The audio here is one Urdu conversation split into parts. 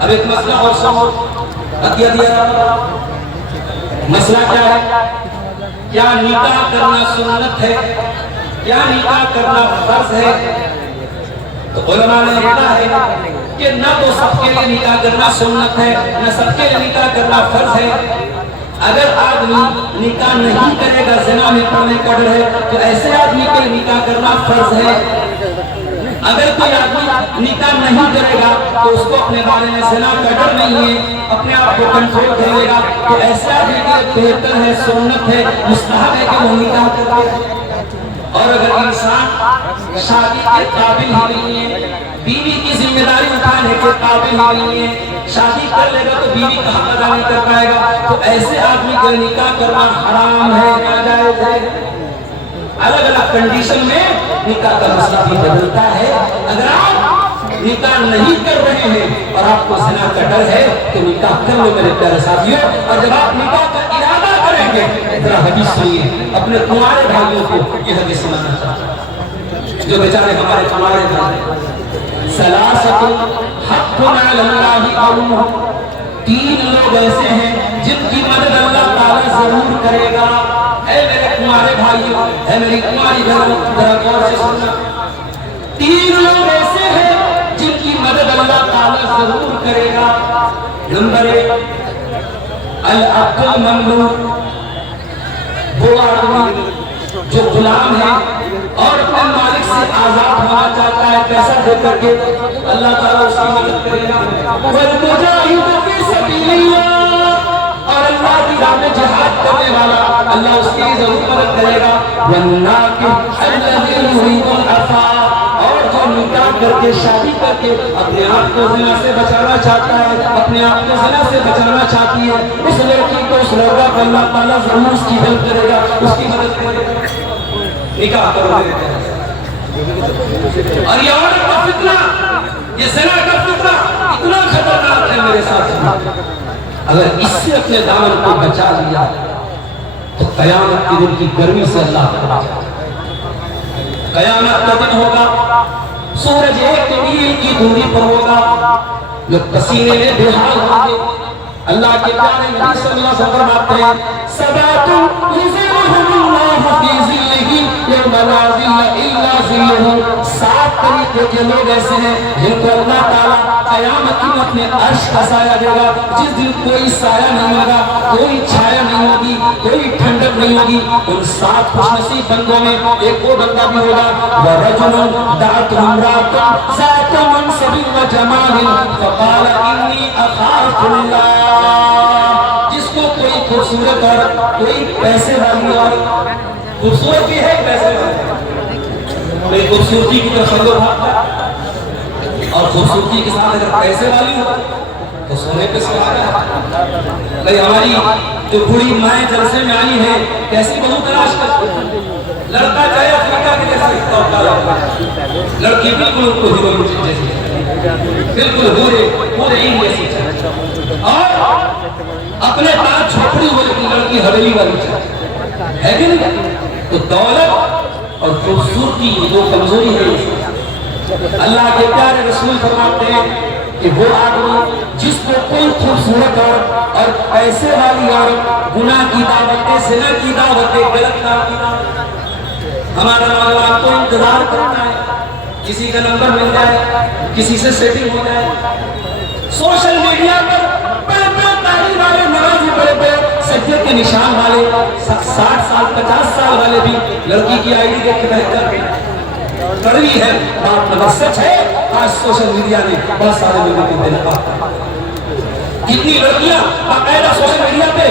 اب ایک مسئلہ اور سمجھو، دیا مسئلہ کیا ہے؟ کیا نکاح کرنا سنت ہے؟ کیا نکاح کرنا فرض ہے؟ تو علماء نے لکھا ہے کہ نہ تو سب کے لیے نکاح کرنا سنت ہے، نہ سب کے لیے نکاح کرنا فرض ہے۔ اگر آدمی نکاح نہیں کرے گا، زنا میں پڑنے کا ڈر ہے، تو ایسے آدمی کے نکاح کرنا فرض ہے۔ اگر کوئی آدمی نکاح نہیں کرے گا تو اس کو اپنے بارے میں زنا کا ڈر نہیں ہے، اپنے آپ کو کنٹرول کر لے گا، تو ایسے آدمی کے لیے بہتر ہے، سنت ہے، مستحب ہے کہ وہ نکاح کرے۔ اور اگر انسان شادی کے قابل ہی نہیں ہے، بیوی کی ذمہ داری اٹھانے کے قابل ہی نہیں ہے، شادی کر لے گا تو بیوی کا حق ادا نہیں کر پائے گا، تو ایسے آدمی کا نکاح کرنا حرام ہے، ناجائز ہے۔ الگ الگ کنڈیشن میں نکاح کا مسئلہ بھی بدلتا ہے۔ اگر آپ نکاح نہیں کر رہے ہیں اور آپ کو زنا کا ڈر ہے تو نکاح کر لو میرے پیارے ساتھیوں۔ اور جب آپ نکاح کا ارادہ کریں گے، ذرا حدیث سنیے، اپنے تمہارے بھائیوں کو یہ حدیث سنانا چاہتا ہوں جو بیچارے ہمارے بھائی، ثلاثۃ حق علی اللہ عونہم، تین لوگ ایسے ہیں جن کی مدد اللہ تعالیٰ ضرور کرے گا۔ اے میرے تمہارے بھائیوں، اے میری تمہاری بہنوں، ذرا غور سے سننا، تین لوگ ایسے ہیں جن کی مدد اللہ تعالیٰ ضرور کرے گا۔ نمبر ایک، العبد المملوک، وہ آدمی جو غلام ہے اور اپنے مالک سے آزاد ہونا چاہتا ہے، پیسہ دے کر کے اللہ تعالیٰ اس کی مدد کرے گا۔ والمجاہد فی سبیل اللہ، اور اللہ کی راہ میں جہاد کرنے والا، اللہ اس کی ضرور مدد کرے گا۔ والناکح الذی یرید العفاف، اور جو نکاح کر کے شادی کر کے اپنے آپ کو زنا سے بچانا چاہتا ہے، اپنے آپ کو زنا سے بچانا چاہتی ہے، اس لڑکی کو، اس لڑکا کو اللہ تعالیٰ ضرور اس کی ہیلپ کرے گا، اس کی مدد کرے گا۔ نکاح کرو میرے پیارے۔ اور یہ عورت کا فتنہ، یہ زنا کا فتنہ اتنا خطرناک ہے میرے ساتھ، اگر اس سے اپنے دامن کو بچا لیا تو قیامت کے دن کی گرمی سے اللہ کو بچا۔ قیامت کا دن ہوگا، سورج ایک میل کی دوری پر ہوگا، لوگ پسینے میں بے حال ہوں گے۔ اللہ کے پیارے نبی صلی اللہ علیہ وسلم فرماتے ہیں، سبعۃ یظلهم اللہ فی ظلہ یوم لا ظل الا ظلہ، 7 طریقے کے لوگ ایسے ہیں جن کو اللہ تعالیٰ قیامت میں اپنے عرش کا سایہ دے گا، جس دن کوئی سایہ نہیں ہوگا، کوئی چھایا نہیں ہوگی، کوئی ٹھنڈک نہیں ہوگی۔ ان 7 خوش نصیب بندوں میں ایک وہ بندہ بھی ہوگا، وَرَجُلٌ دَعَتْهُ امْرَأَةٌ ذَاتُ مَنْصَبٍ وَجَمَالٍ فَقَالَ إِنِّي أَخَافُ اللَّهَ، جس کو کوئی خوبصورت اور کوئی پیسے والی اور خوبصورت بھی ہے، پیسے والی، کوئی خوبصورتی کی طرف لوگ اور خوبصورتی کے ساتھ اگر پیسے والی ہو تو سونے پہ سوال ہے۔ بھئی ہماری جو بڑی مائیں جلسے میں آئی ہیں، کیسی بہو تلاش کرتی ہیں؟ لڑکا چاہے افریقہ کے جیسے لڑکی بالکل ان کو ہیروئن جیسی، بالکل پورے ہی جیسی چاہیے، اور اپنے پاس چھوپڑی ہو لیکن لڑکی حویلی والی چاہیے، ہے کہ نہیں؟ تو دولت اور خوبصورتی وہ کمزوری ہے۔ اللہ کے پیارے رسول فرماتے ہیں کہ وہ آدمی جس کو کوئی خوبصورت اور پیسے والی اور گناہ کی دعوتیں، زنا کی دعوتیں، غلط کام کی دعوتیں، ہمارا نوجوان کو انتظار کرتا ہے کسی کا نمبر مل جائے، کسی سے سیٹنگ ہو جائے، سوشل میڈیا پر بڑے بڑے تعلیم والے، نمازی بڑے بڑے سجدے کے نشان والے، 60 سال 50 سال والے بھی لڑکی کی آئی ڈی دیکھ کے بہتر کڑوی ہے بات، مگر سچ ہے آج سوشل میڈیا نے بہت سارے لوگوں کو دل پاتا۔ کتنی لڑکیاں باقاعدہ سوشل میڈیا پہ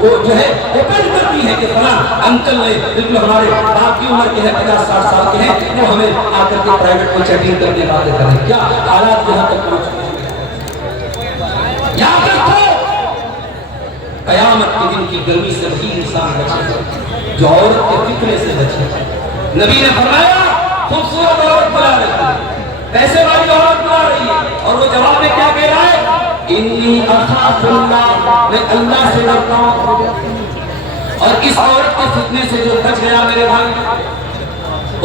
وہ جو ہے اوپن کرتی ہے کہ فلاں انکل نے بالکل ہمارے باپ کی عمر کے ہیں، 50-60 سال کے ہیں، وہ ہمیں آ کر کے پرائیویٹ میں چیٹنگ کر کے باتیں کریں۔ کیا حالات یہاں تک پہنچ چکے ہیں؟ یاد رکھو قیامت کے دن کی گرمی سے وہی انسان بچے جو عورت کے فتنے سے بچے۔ نبی نے فرمایا خوبصورت عورت بلا رہی ہے، پیسے والی عورت بلا رہی ہے، اور وہ جواب میں کیا کہہ رہا ہے؟ انی اخاف اللہ، میں اللہ سے ڈرتا ہوں۔ اور اس عورت کے فتنے سے جو بچ گیا میرے بھائی،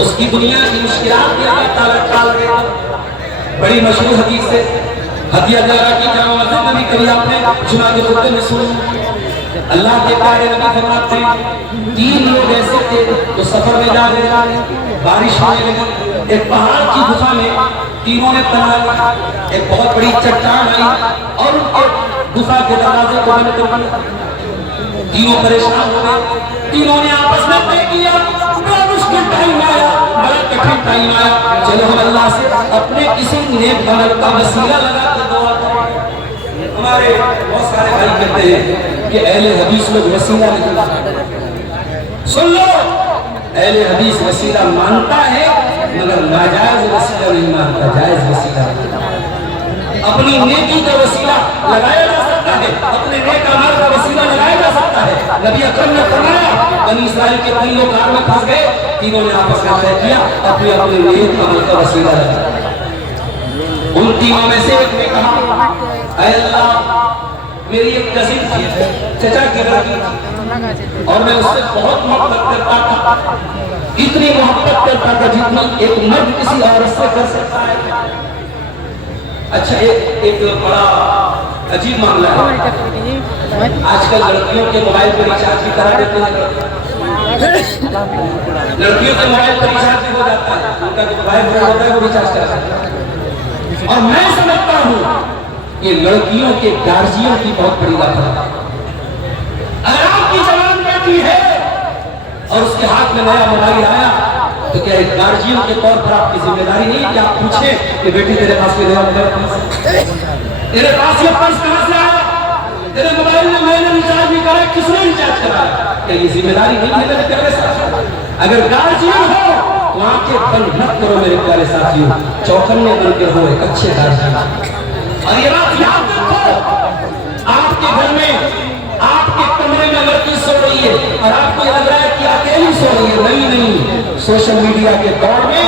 اس کی دنیا کی مشکلات بھی اللہ تعالیٰ ٹال دے گا، بڑی مشہور حدیث ہے، ہدیہ دارا کی جامع مسجد میں بھی کبھی آپ نے جمعہ کے خطبے میں سنی، اللہ کے پیارے نبی فرماتے ہیں 3 لوگ ایسے تھے جو سفر میں جا رہے، بارش ہونے لگی، ایک پہاڑ کی گفا میں تینوں نے پناہ لیا، ایک بہت بڑی چٹان آئی اور ان کے گفا کے دروازے کو بند کر دیا، تینوں پریشان ہو گئے، تینوں نے آپس میں طے کیا بڑا مشکل ٹائم آیا، بڑا کٹھن ٹائم آیا، چلو ہم اللہ سے اپنے کسی نیک عمل کا وسیلہ لگا کر دعا کریں۔ ہمارے بہت سارے بھائی کہتے ہیں کہ اہل حدیث لوگ وسیلہ نہیں، سن لو، اہل حدیث وسیلہ مانتا ہے مگر ناجائز وسیلہ نہیں مانتا، جائز وسیلہ نہیں۔ اپنی نیکی کا وسیلہ لگایا جا سکتا ہے، اپنے نیک اعمال کا وسیلہ لگایا جا سکتا ہے۔ نبی اکرم نے فرمایا بنی اسرائیل کے 3 لوگ غار میں پھنس گئے، تینوں نے آپس میں طے کیا اپنے اپنے نیک عمل کا وسیلہ لگایا۔ ان تینوں میں سے ایک نے کہا اے اللہ میری ایک کزن تھی، چچا کی لڑکی تھی اور میں اس سے بہت محبت کرتا تھا، اتنی محبت کرتا تھا جتنی ایک مرد کسی عورت سے کر سکتا ہے۔ اچھا ایک بڑا عجیب معاملہ ہے، آج کل لڑکیوں کے موبائل پر ریچارج بھی کرا دیتے ہیں، لڑکیوں کے موبائل پر ریچارج بھی ہو جاتا ہے، ان کا جو موبائل پر ہوتا ہے وہ ریچارج کرا دیتا ہے۔ اور میں سمجھتا ہوں کہ لڑکیوں کے گارجین کی بہت بڑی بات ہے۔ اگر آپ کی جوان بیٹی ہے اور اس کے ہاتھ میں نیا موبائل آیا تو کیا ایک گارجین کے طور پر آپ کی ذمہ داری نہیں کہ آپ پوچھیں کہ بیٹی تیرے پاس یہ نیا موبائل، تیرے پاس یہ پرس کہاں سے آیا، تیرے موبائل میں نے ریچارج بھی کرا، کس نے ریچارج کرایا؟ کیا یہ ذمہ داری نہیں ہے میرے ساتھ؟ اگر گارجین ہو تو آنکھیں بند مت کرو میرے پیارے ساتھیوں، چوکنے بن کے ہو ایک اچھے گارجین۔ اور یہ بات یاد رکھو، آپ کے گھر میں آپ کے کمرے میں لڑکی سو رہی ہے اور آپ کو لگ رہا ہے کہ اکیلی سو رہی ہے، نہیں، سوشل میڈیا کے دور میں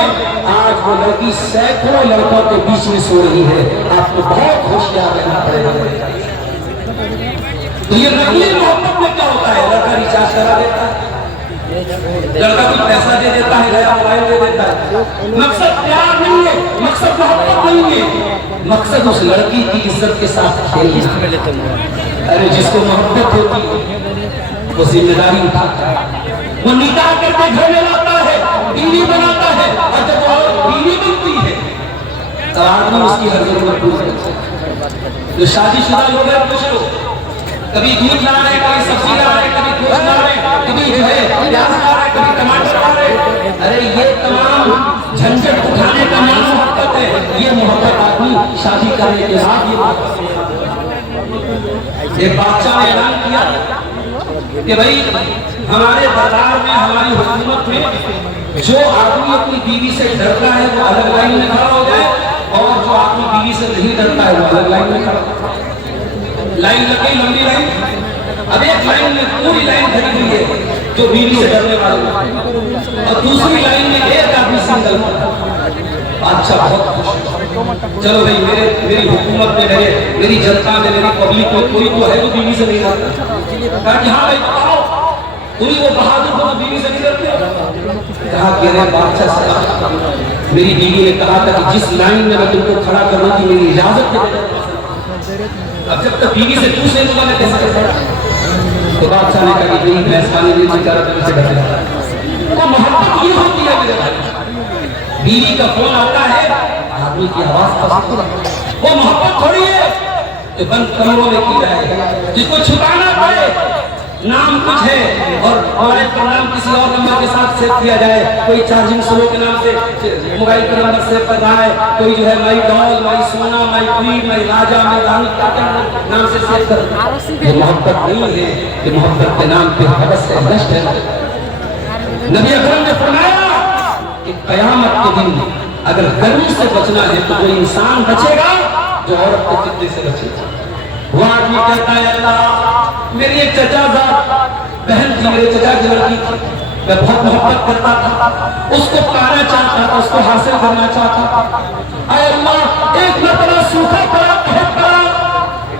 آج وہ لڑکی سینکڑوں لڑکوں کے بیچ میں سو رہی ہے، آپ کو بہت ہوشیار رہنا پڑے گا۔ تو یہ نقلی محبت میں کیا ہوتا ہے؟ لڑکا ریچارج کرا دیتا ہے، لڑکا کچھ پیسہ دے دیتا ہے، نیا موبائل دے دیتا ہے، مقصد پیار نہیں ہے، مقصد محبت نہیں ہے، مقصد اس لڑکی کی عزت کے ساتھ کھیلنا۔ ارے جس کو محبت ہوتی ہے وہ ذمہ داری اٹھاتا ہے، وہ نکاح کر کے گھر میں لاتا ہے، بیوی بناتا ہے، اور جب وہ بیوی بنتی ہے تو آدمی اس کی ہر ضرورت پوری کرتا ہے۔ جو شادی شدہ لوگ ہیں پوچھ لو، کبھی دودھ لا رہے، کبھی سبزی لا رہے، کبھی گوشت لا رہے، کبھی جو ہے پیاز لا رہے، کبھی ٹماٹر لا رہے، ارے یہ تمام جھنجھٹ اٹھانے کا نام محبت ہے۔ یہ محبت آدمی شادی کرنے کے بعد یہ ایک بادشاہ نے اعلان کیا کہ بھائی ہمارے دربار میں، ہماری حکومت میں جو آدمی اپنی بیوی سے ڈرتا ہے وہ الگ لائن میں کھڑا ہو جائے، اور جو آدمی بیوی سے نہیں ڈرتا ہے وہ الگ لائن میں کھڑا ہو جائے۔ لائن لگ گئی، لمبی لائن، اب ایک لائن میں پوری لائن کھڑی ہوئی ہے جو بیوی سے ڈرنے والے، اور دوسری لائن میں ایک آدمی سنگل۔ بادشاہ بہت خوش، چلو بھائی میری حکومت میں، میری جنتا میں، میری پبلک میں کوئی تو ہے جو بیوی سے نہیں ڈرتا۔ کہا کہ ہاں بھائی بتاؤ، کوئی وہ بہادر ہو جو بیوی سے نہیں ڈرتے؟ کہا کہ ارے بادشاہ صاحب میری بیوی نے کہا تھا کہ جس لائن میں تم کو کھڑا کرنے کی میری اجازت ہے، اب جب تک بیوی سے پوچھنے تو میں کیسے کر سکتا؟ تو بادشاہ نے کہا کہ میری مہربانی نہیں چکا تم سے ڈرتا ہے۔ وہ محبت یہ ہوتی ہے میرے بھائی، بیوی کا فون آتا ہے آدمی کی آواز پسند، وہ محبت تھوڑی ہے کہ بند کمروں میں کی جائے، جس کو چھپانا پڑے، نام کچھ ہے اور موبائل کا نام کسی اور نمبر کے ساتھ سیو کیا جائے، کوئی چارجنگ سلو کے نام سے موبائل کا نمبر سیو کر رہا ہے، کوئی جو ہے مائی ڈال، مائی سونا، مائی کوئین، مائی راجا، مائی رانی نام سے سیو کر رہا ہے۔ یہ محبت نہیں ہے، یہ محبت کے نام پہ حوث ہے، نشٹ ہے۔ نبی اکرم نے فرمایا کہ قیامت کے دن اگر گرمی سے بچنا ہے تو کوئی انسان بچے گا جو عورت کے فتنے سے بچے گا۔ وہ آدمی کہتا ہے اللہ میری ایک چچا زاد بہن تھی، میرے چچا کی لڑکی تھی، میں بہت محبت کرتا تھا، اس کو پانا چاہتا تھا، اس کو حاصل کرنا چاہتا تھا۔ اے اللہ ایک مرتبہ سوکھا پڑا، بہت پڑا،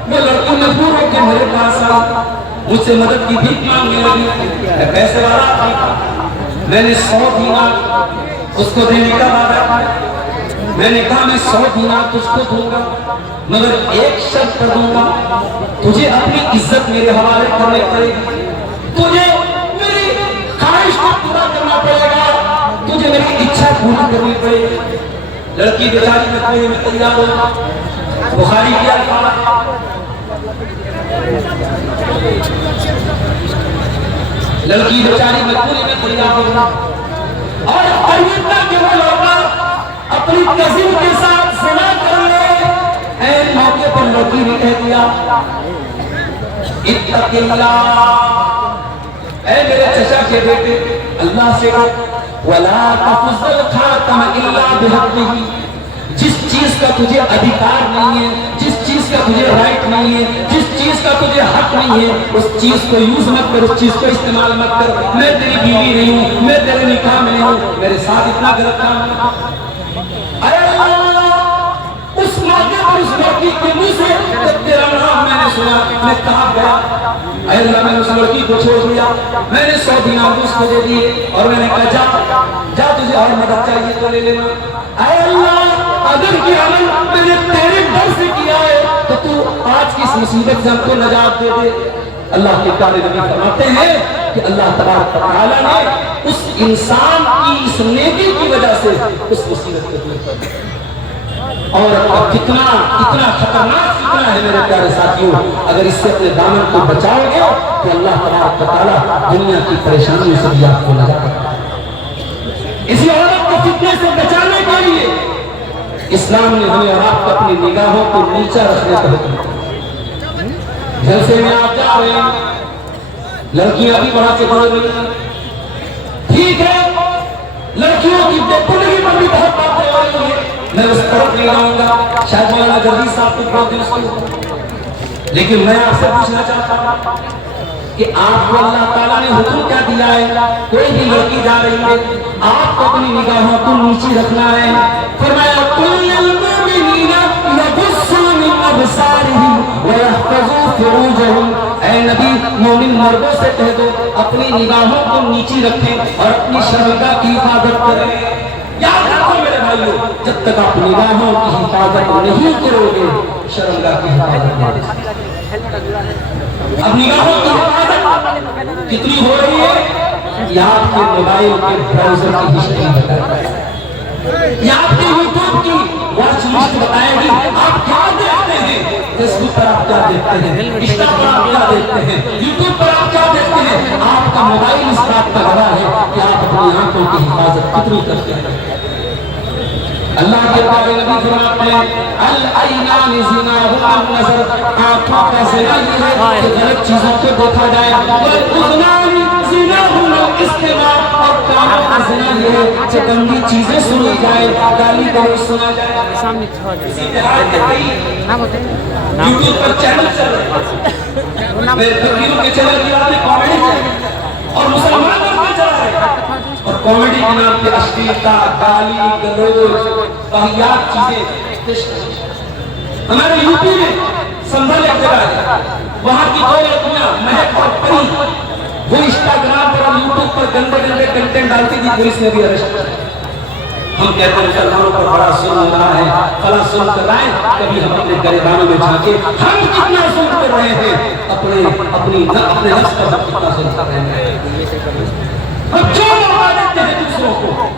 وہ لڑکی مجبور ہو کے میرے پاس آئی، مجھ سے مدد کی بھیک مانگنے لگی، میں پیسے والا تھا، میں نے 100 دینار اس کو دینے کا وعدہ کیا، میں نے کہا میں 100 دینار تجھ کو دوں گا مگر ایک شرط کر دوں گا، تجھے اپنی عزت میرے حوالے کرنے پڑے گی، تجھے میری خواہش کو پورا کرنا پڑے گا، تجھے میری اچھا پوری کرنی پڑے گی۔ لڑکی بیچاری مکے میں تیار ہو، بخاری کیا لڑکی بیچاری مکے میں تیار ہو، اور ایتنا کہ وہ لوگا اپنی کزن کے ساتھ زنا کر لے، این موقع پر لڑکی نے کہہ دیا اتق اللہ، اے میرے چچا کے بیٹے اللہ سے وَلَا تَفُزَّ الْخَاتَمَ إِلَّا بِحَقِّهِ، جس چیز کا تجھے ادھیکار نہیں ہے، جس چیز کا تجھے رائٹ نہیں ہے، جس چیز کا تجھے حق نہیں ہے، اس چیز کو یوز مت کر، اس چیز کو استعمال مت کر۔ میں تیری بیوی نہیں ہوں، میں تیرے نکاح میں نہیں ہوں، میرے ساتھ اتنا غلط کام نہیں۔ اے اللہ، اس موقع پر اس لڑکی کے منہ سے جب تیرا نام میں نے سنا، میں کہاں گیا؟ اے اللہ، میں نے اس لڑکی کو چھوڑ دیا، میں نے 100 دینار اس کو دے دیے اور میں نے کہا جا تجھے اور مدد چاہیے تو لے لینا۔ اے اللہ، اگر یہ عمل میں نے تیرے ڈر سے کیا ہے تو تو آج کی اس مصیبت سے ہم کو نجات دے دے۔ اللہ کے پیارے نبی فرماتے ہیں کہ اللہ تبارک و تعالیٰ نے اس انسان کی اس نیکی کی وجہ سے اس مصیبت کو دور کر دیا۔ اور کتنا خطرناک فتنہ ہے میرے پیارے ساتھیوں، اگر اس سے اپنے دامن کو بچاؤ گے تو اللہ تبارک و تعالیٰ دنیا کی پریشانیوں سے بھی آپ کو نجات دے۔ اسی عورت کو فتنے سے بچانے کے لیے اسلام نے ہمیں اور آپ کو اپنی نگاہوں کو نیچا رکھنے کا حکم دیا۔ جلسے میں آپ جا رہے ہیں، لڑکیاں بھی بڑھا کے بڑھ رہی ہیں، ٹھیک ہے، لڑکیوں کی بےپردگی پر بھی بہت باتیں ہو رہی ہیں، میں اس طرف نہیں آؤں گا، شاید مولانا جلدی صاحب کو بہت دن سے، لیکن میں آپ سے پوچھنا چاہتا ہوں کہ آپ کو اللہ تعالیٰ نے حکم کیا دیا ہے؟ کوئی بھی لڑکی جا رہی ہے، آپ کو اپنی نگاہوں کو نیچی رکھنا ہے۔ فرمایا قُلْ لِلْمُؤْمِنِينَ يَغُضُّوا مِنْ أَبْصَارِهِمْ وَيَحْفَظُوا فُرُوجَهُمْ، اے نبی مومن مردوں سے کہہ دو اپنی نگاہوں کو نیچی رکھیں اور اپنی شرمگاہ کی حفاظت کریں۔ یاد رکھو میرے بھائیو، جب تک آپ نگاہوں کی حفاظت نہیں کرو گے شرمگاہ کی حفاظت نہیں۔ اب نگاہوں کی حفاظت کتنی ہو رہی ہے؟ یہ آپ کے موبائل کے براؤزر کی ہسٹری بتائے گی، یہ آپ کے یوٹیوب کی واچ لسٹ بتائے گی، آپ کیا دیکھتے ہیں، فیس بک پر آپ کیا دیکھتے ہیں، انسٹا پر آپ کیا دیکھتے ہیں، یوٹیوب پر آپ کیا دیکھتے ہیں۔ آپ کا موبائل اس بات کا گواہ ہے کہ آپ اپنی آنکھوں کی حفاظت کتنی کرتے ہیں۔ اللہ کے پیارے نبی فرماتے ہیں العینان زناہما النظر، آنکھوں کا زنا یہ ہے کہ غلط چیزوں کو دیکھا جائے، والاذنان زناہما الاستماع، اور کانوں کا زنا یہ ہے کہ گندی چیزیں سنی جائے، گالی گلوچ سنا جائے۔ اسی دہائی یوٹیوب پر چینل چل رہے ہیں، میرے تقریروں کے چینل کی بات ہے کامیڈی چینل، اور مسلمان پر چلا رہے ہیں، اور کامیڈی کے نام پہ اشلیلتا، گالی گلوچ، واہیات چیزیں پیش کرتے ہیں۔ ہمارے یوپی میں سنبھل ایک جگہ ہے، وہاں کی دو لڑکیاں مہک اور پری، وہ انسٹاگرام پر اور یوٹیوب پر گندے کنٹینٹ ڈالتی تھی، پولیس نے بھی ارسٹ کیا۔ ہم کہتے ہیں مسلمانوں پر بڑا ظلم ہو رہا ہے، فلاں ظلم کر رہا ہے، کبھی ہم اپنے گریبانوں میں جھانکے ہم کتنا ظلم کر رہے ہیں، اپنے نفس پر ہم کتنا ظلم کر رہے ہیں، ہم کیوں مروا دیتے ہیں دوسروں کو؟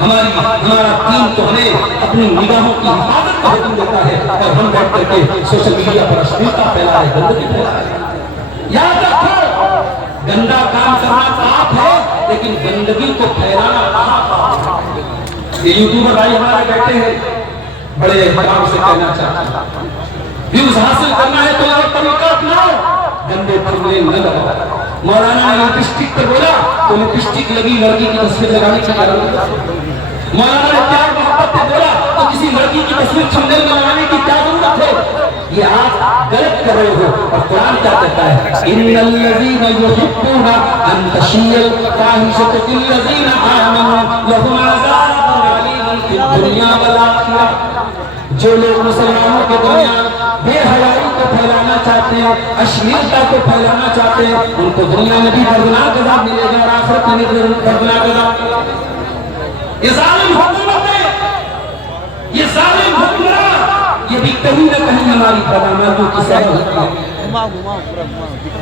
ہمارا دین تو ہمیں اپنی نگاہوں کی حفاظت کا حکم دیتا ہے، اور ہم بیٹھ کر کے سوشل میڈیا پر اشلیلتا پھیلا رہے، گندگی پھیلا رہے۔ یاد رکھو گندا کام کرنا پاپ ہے، لیکن گندگی کو پھیلانا پاپ ہے۔ یہ یوٹیوبر بھائی ہمارے بیٹھے ہیں، بڑے احترام سے کہنا چاہتا ہوں، ویوز حاصل کرنا ہے تو اور طریقہ اپناؤ، گندے پھرلے نہ لگاؤ۔ مولانا نے لپسٹک پہ بولا تو لپسٹک لگی لڑکی کی تصویر لگانے کی ضرورت ہے۔ مولانا نے پیار محبت پہ بولا تو کسی لڑکی کی تصویر چھمنے میں لگانے کی کیا ضرورت ہے؟ یہ آپ غلط کر رہے ہو، اور قرآن کیا کہتا ہے ان الذین یحبون ان تشیع الفاحشۃ فی الذین آمنوا لهم عذاب علیم فی الدنیا والآخرہ۔ جو لوگ مسلمانوں کے درمیان بے حیائی کو پھیلانا چاہتے ہیں، اشلیلتا کو پھیلانا چاہتے ہیں، ان کو دنیا میں بھی دردناک عذاب ملے گا اور آخرت میں بھی دردناک عذاب۔ یہ ظالم حکومتیں یہ ظالم حکمراں یہ بھی کہیں نہ کہیں ہماری کرامتوں کی سبب ہوتی ہے۔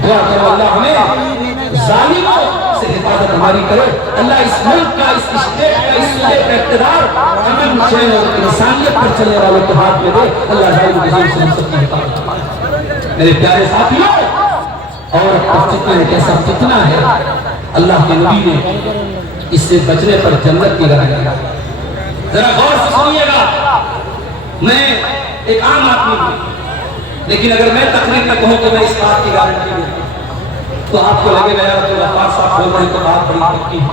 دعا کرو اللہ ہمیں ظالموں سے حفاظت ہماری کرے، اللہ اس ملک کا، اس اسٹیٹ کا، اس صوبے کا اقتدار امن چین اور انسانیت پر چلنے والوں کے ہاتھ میں دے، اللہ ظالم کے ظلم سے ہم سب کی حفاظت کرے۔ میرے پیارے ساتھیوں، اور فتنہ ایک ایسا فتنہ ہے اللہ کے نبی نے اس سے بچنے پر جنت کی گارنٹی۔ ذرا غور سے سنیے گا، میں ایک عام آدمی ہوں، لیکن اگر میں تقریر میں کہوں کہ میں اس بات کی گارنٹی دوں تو آپ کو لگے گا یار تو غفار صاحب بول رہے ہیں تو بات بڑی پکی ہے۔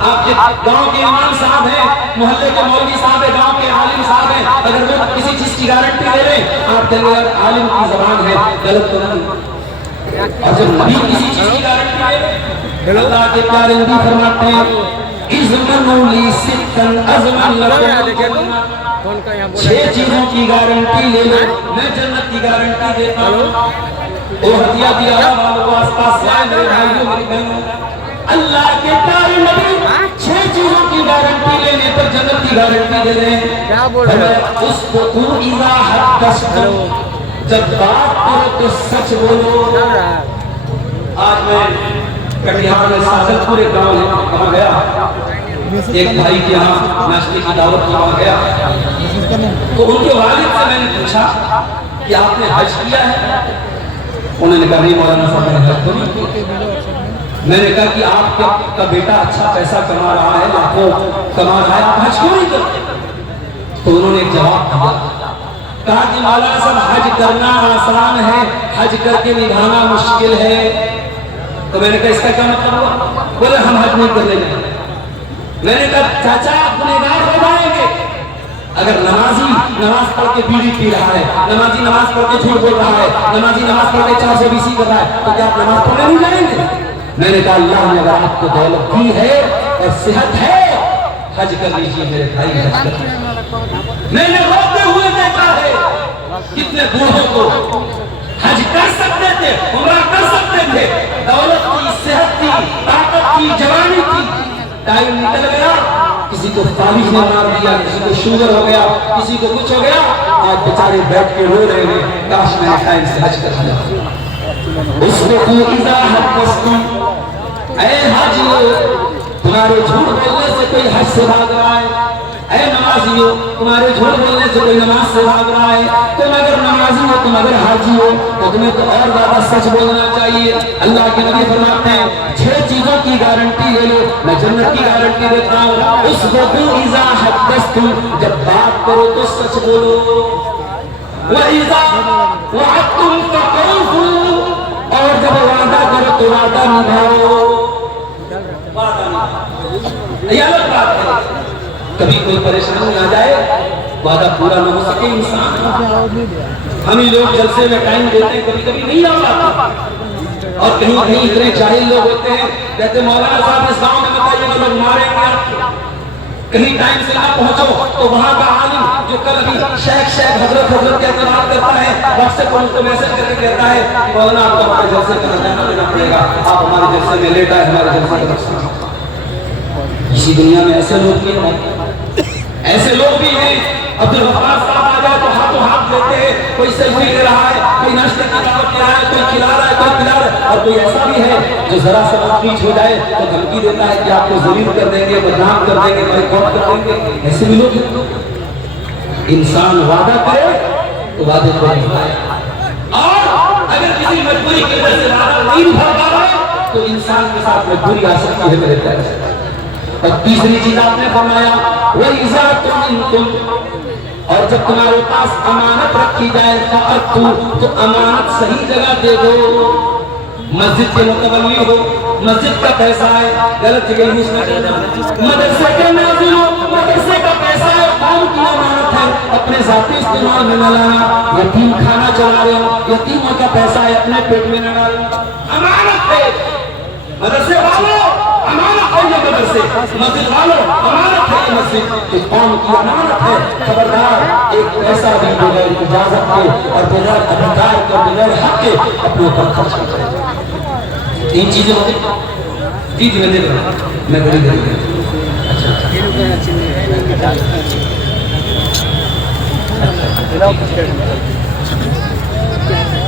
آپ گاؤں کے امام صاحب ہیں، محلے کے مولوی صاحب ہیں، گاؤں کے عالم صاحب ہیں، اگر وہ کسی چیز کی گارنٹی دے رہے ہیں آپ کہیں گے یار عالم کی زبان ہے، غلط تو نہیں۔ اور جب نبی کسی چیز کی گارنٹی دے رہے، اللہ کے پیارے نبی فرماتے ہیں اِذْمَنُوا لِي سِتًّا أَزْمَنْ لَكُمْ، 6 چیزوں کی گارنٹی لے لو، میں جنت کی گارنٹی دیتا ہوں۔ وہ ہدیہ دیا واسطہ سے میرے بھائیوں میری بہنوں، اللہ کے پیارے نبی 6 چیزوں کی گارنٹی لینے پر جنت کی گارنٹی دے رہے ہیں۔ کیا بول رہے ہیں؟ اُسْبُقُوا إِذَا حَدَّثْتُمْ، جب بات کرو تو سچ بولو۔ آج میں کٹیہار میں ساجد پورے گاؤں ہے وہاں گیا، ایک بھائی کے یہاں ناشتے کی دعوت کی وہاں گیا، تو ان کے والد سے میں نے پوچھا کہ آپ نے حج کیا ہے؟ انہوں نے کہا نہیں مولانا صاحب میں نے حج تو نہیں کیا۔ میں نے کہا کہ آپ کا بیٹا اچھا پیسہ کما رہا ہے، لاکھوں کما رہا ہے، آپ حج کیوں نہیں کرتے؟ تو انہوں نے ایک جواب دیا، کہا کہ مولانا صاحب حج کرنا آسان ہے، حج کر کے نبھانا مشکل ہے۔ تو میں نے کہا اس کا کیا مطلب ہوا؟ بولے ہم حج نہیں کرنے جائیں۔ میں نے کہا چاچا آپ گنہگار ہو جائیں گے، اگر نمازی نماز پڑھ کے بیڑی پی رہا ہے، نمازی نماز پڑھ کے جھوٹ بول رہا ہے، نمازی نماز پڑھ کے 420 کر رہا ہے، تو کیا آپ نماز پڑھنے نہیں جائیں گے؟ میں نے کہا اللہ نے اگر آپ کو دولت دی ہے اور صحت ہے، حج کر لیجیے میرے بھائی، حج کر لیجیے۔ میں نے روتے ہوئے دیکھا ہے کتنے بوڑھوں کو حج کر سکتے تھے، عمرہ کر سکتے تھے، دولت کی، صحت کی، طاقت کی، جوانی کی، ٹائم نکل گیا، کسی کو فالج نے مار دیا، کسی کو شوگر ہو گیا، کسی کو کچھ ہو گیا، آج بیچارے بیٹھ کے رو رہے ہیں کاش میں نے ٹائم سے حج کر لیا۔ اس کو اذا حدثتم، اے حاجیو تمہارے جھوٹ بولنے سے کوئی حج سے بھاگ رہا ہے، اے نمازیو تمہارے جھوٹ بولنے سے کوئی نماز سے بھاگ رہا ہے، تم اگر نمازی ہو، تم اگر حاجی ہو تو تمہیں تو اور زیادہ سچ بولنا چاہیے۔ اللہ کے نبی فرماتے ہیں 6 چیزوں کی گارنٹی لے لو، میں جنت کی گارنٹی دیتا ہوں۔ اصدقوا اذا حدثتم، جب بات کرو تو سچ بولو، وَإِذَا وَعَدتُّمْ فَأَوْفُوا، اور جب وعدہ کرو تو وعدہ نبھاؤ۔ وعدہ نبھاؤ، یہ الگ بات ہے، کبھی کوئی پریشانی آ جائے وعدہ پورا نہ ہو سکے انسان۔ ہم ہی لوگ جلسے میں ٹائم دیتے ہیں، کبھی کبھی نہیں آ پاتا، اور کہیں کہیں اتنے جاہل لوگ ہوتے ہیں کہتے مولانا صاحب اس گاؤں میں بتائیے وہ لوگ ماریں گے آپ کو، کہیں ٹائم سے نہ پہنچو تو وہاں کا عالم جو کل ابھی شیخ حضرت کے اعتراض کرتا ہے، واٹس ایپ پر اس کو میسج کر کے کہتا ہے مولانا آپ کو ہمارے جلسے کا نظرانہ دینا پڑے گا، آپ ہمارے جلسے میں لیٹ آئے، ہمارے جلسے کا نقصان۔ اسی دنیا میں ایسے لوگ بھی ہیں، ایسے لوگ بھی ہیں، عبدالغفار صاحب آ جائے تو ہاتھوں ہاتھ لیتے ہیں، کوئی سیلفی لے رہا ہے، کوئی ناشتے کی دعوت دے رہا ہے، کوئی کھلا رہا ہے، کوئی پلا رہا ہے، اور کوئی ایسا بھی ہے جو ذرا سا پیچھ ہو جائے تو دھمکی دیتا ہے کہ آپ کو ذلیل کر دیں گے، بدنام کر دیں گے، بائیکاٹ کر دیں گے۔ ایسے بھی لوگ ہیں۔ انسان وعدہ کرے تو وعدے کو نبھائے، اور اگر کسی مجبوری کی وجہ سے وعدہ نہیں نبھا پا رہا تو انسان کے ساتھ مجبوری آ سکتی ہے میرے پیارے سے۔ اور تیسری چیز آپ نے فرمایا وَإِذَا تُمِنْتُمْ، اور جب تمہارے پاس امانت رکھی جائے فَأَتُّوا، تو امانت صحیح جگہ دے دو۔ مسجد کے متولی ہو، مسجد کا پیسہ ہے، غلط جگہ یوز نہ کرنا۔ مدرسے کے ناظر ہو، مدرسے کا پیسہ ہے، قوم کی امانت ہے، اپنے ذاتی استعمال میں نہ لانا۔ یتیم کھانا چلا رہے ہو، یتیموں کا پیسہ ہے، اپنے پیٹ میں نہ ڈالنا۔ امانت ہے، مدرسے والوں امانت ہے یہ مدرسے، مسجد والوں امانت ہے یہ مسجد، کہ قوم کی امانت ہے۔ خبردار ایک پیسہ بھی بغیر اجازت کے اور بغیر ادھیکار کے اور بغیر حق کے اپنے اوپر خرچ نہ کرے۔ تین چیزیں ہوتی ہیں۔ جی میں دیکھ رہا ہوں، میں بڑی دیر میں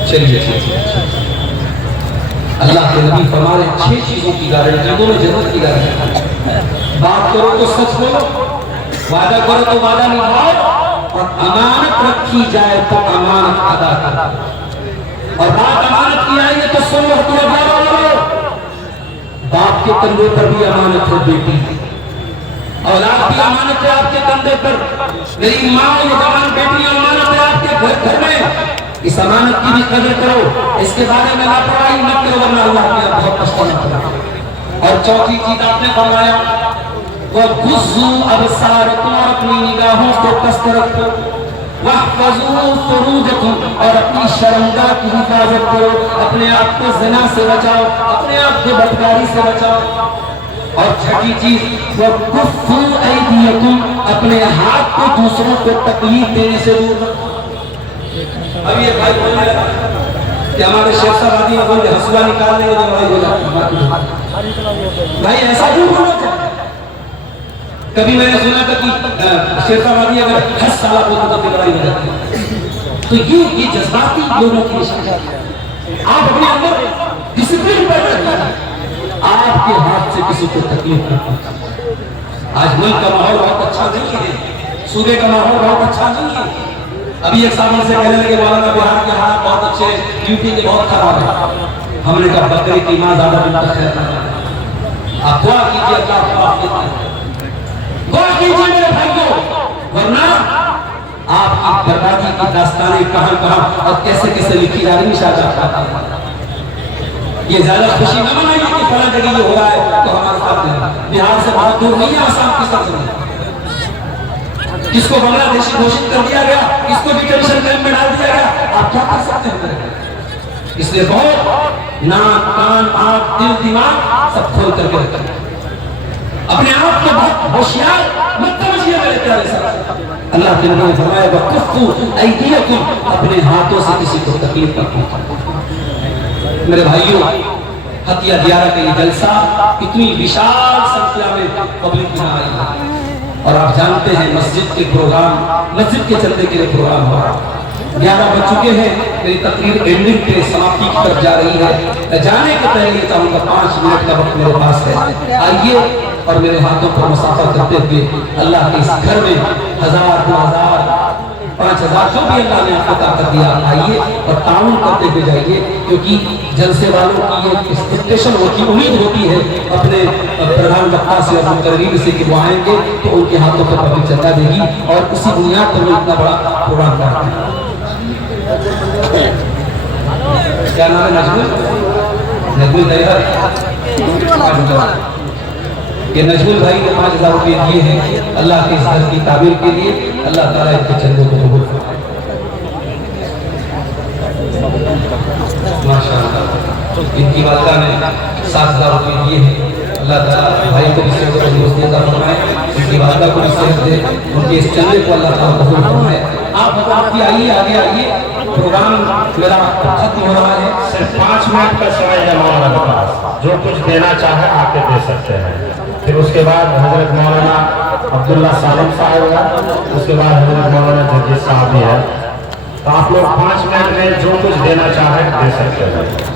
چلیے اللہ کے نبی فرما رہے 6 چیزوں کی گارنٹی، دونوں جنت کی گارنٹی۔ بات کرو تو سچ بولو، وعدہ کرو تو وعدہ نبھاؤ، اور امانت رکھی جائے تو امانت ادا کرو، اور بات امانت کی آئی ہے تو سنو اپنے بارے۔ باپ کے کندھے پر بھی امانت ہے بیٹی، اولاد بھی امانت ہے آپ کے کندھے پر، میری ماں یہ جوان بیٹی امانت ہے آپ کے گھر میں، اس امانت کی بھی قدر کرو، اس کے بارے میں لاپرواہی مت کرو ورنہ اللہ کے آپ بہت پچھتانا پڑے۔ اور چوتھی چیز آپ نے فرمایا وَغُضُّوا أَبْصَارَكُمْ، اور اپنی نگاہوں کو پست رکھو، وَاحْفَظُوا فُرُوجَكُمْ، اور اپنی شرمگاہ کی حفاظت کرو، اپنے آپ کو زنا سے بچاؤ، اپنے آپ کو بدکاری سے بچاؤ۔ اور چھٹی چیز وَكُفُّوا أَيْدِيَكُمْ، اپنے ہاتھ کو دوسروں کو تکلیف دینے سے دور رکھو۔ اب یہ بھائی بول رہے ہیں کہ ہمارے شیخ صاحب آدھی میں بول رہے ہسوا نکال لیں گے تو لڑائی ہو جاتی ہے۔ بھائی ایسا کیوں بولنا چاہتے؟ کبھی میں نے سنا تھا کہ شیخ صاحب آدھی اگر 10 سالہ بولتا تو لڑائی ہو جاتی ہے۔ تو یہ جذباتی لوگوں کی نشانی ہے۔ آپ اپنے اندر ڈسپلن پیدا کریں، آپ کے ہاتھ سے کسی کو تکلیف نہ پہنچائیں۔ آج ملک کا ماحول بہت اچھا نہیں ہے، صوبے کا ماحول بہت اچھا نہیں ہے۔ ابھی ایک صاحب سے کہنے لگے مولانا بہار کے حالات بہت اچھے، یوپی کے بہت خراب ہے۔ ہم نے کہا بکری کی ماں زیادہ منتخب ہے، آپ دعا کیجیے اللہ کو معافیت دے، دعا کیجیے میرے بھائیوں، ورنہ آپ کی بربادی کی داستانیں کہاں کہاں اور کیسے کیسے لکھی جا رہی شاید آپ کا۔ یہ زیادہ خوشی نہ منائیے کہ فلاں جگہ یہ ہو رہا ہے تو ہمارے ساتھ نہیں، بہار سے بہت دور نہیں ہے آسام کی سرزمین، کس کو بنگلہ دیشی گھوشت کر دیا گیا، کس کو ڈیٹینشن کیمپ میں ڈال دیا گیا، آپ کیا کر سکتے ہیں؟ اس لیے بہت ناک کان آنکھ دل دماغ سب کھول کر کے رکھیں، اپنے آپ کو بہت ہوشیار مت سمجھیے میرے پیارے ساتھ۔ اللہ کے نبی نے فرمایا وَكُفُّوا أَيْدِيَكُمْ، اپنے ہاتھوں سے کسی کو تکلیف نہ پہنچائیں۔ میرے بھائیوں، حتیہ دیارہ کا یہ جلسہ اتنی وشال سلسلہ میں پبلک میں آئی ہے، اور آپ جانتے ہیں مسجد کے پروگرام، مسجد کے چندے کے لیے پروگرام ہو رہا ہے۔ 11 بج چکے ہیں، میری تقریر اینڈنگ پہ سماپتی کی طرف جا رہی ہے۔ جانے کے پہلے چاہوں گا 5 منٹ کا وقت میرے پاس ہے، آئیے اور میرے ہاتھوں پر مسافہ کرتے ہوئے اللہ کے اس گھر میں 1000 2000 5000 جو بھی اللہ نے آپ کو طاقت دیا، آئیے اور تعاون کرتے ہوئے جائیے، کیونکہ جلسے والوں کی یہ ایکسپیکٹیشن ہوتی، امید ہوتی ہے اپنے پردھان وقتہ سے اور مقررین سے کہ وہ آئیں گے تو ان کے ہاتھوں پر پبلک چندہ دے گی، اور اسی بنیاد پر وہ اتنا بڑا پروگرام کرتے ہیں۔ کیا نام ہے؟ نجمل طیبہ، یہ نجمل بھائی نے 5000 روپے دیے ہیں اللہ کے اس گھر کی تعمیر کے لیے، اللہ تعالیٰ ان کے چندوں کو قبول فرمائے۔ ماشاءاللہ ان کی والدہ نے 7000 روپے دیے ہیں، اللہ تعالیٰ بھائی کو بھی صحت و تندرستی عطا فرمائے، ان کی والدہ کو بھی صحت دے، ان کے اس چندے کو اللہ تعالیٰ قبول فرمائے۔ آپ بھی آئیے، آگے آئیے، پروگرام میرا ختم ہو رہا ہے، صرف 5 منٹ کا سمے ہے مولانا کے پاس، جو کچھ دینا چاہے آ کے دے سکتے ہیں۔ پھر اس کے بعد حضرت مولانا عبداللہ سالم صاحب ہے، اس کے بعد حضرت مولانا جگیش صاحب بھی ہے، تو آپ لوگ 5 منٹ میں جو کچھ دینا چاہیں دے سکتے ہیں۔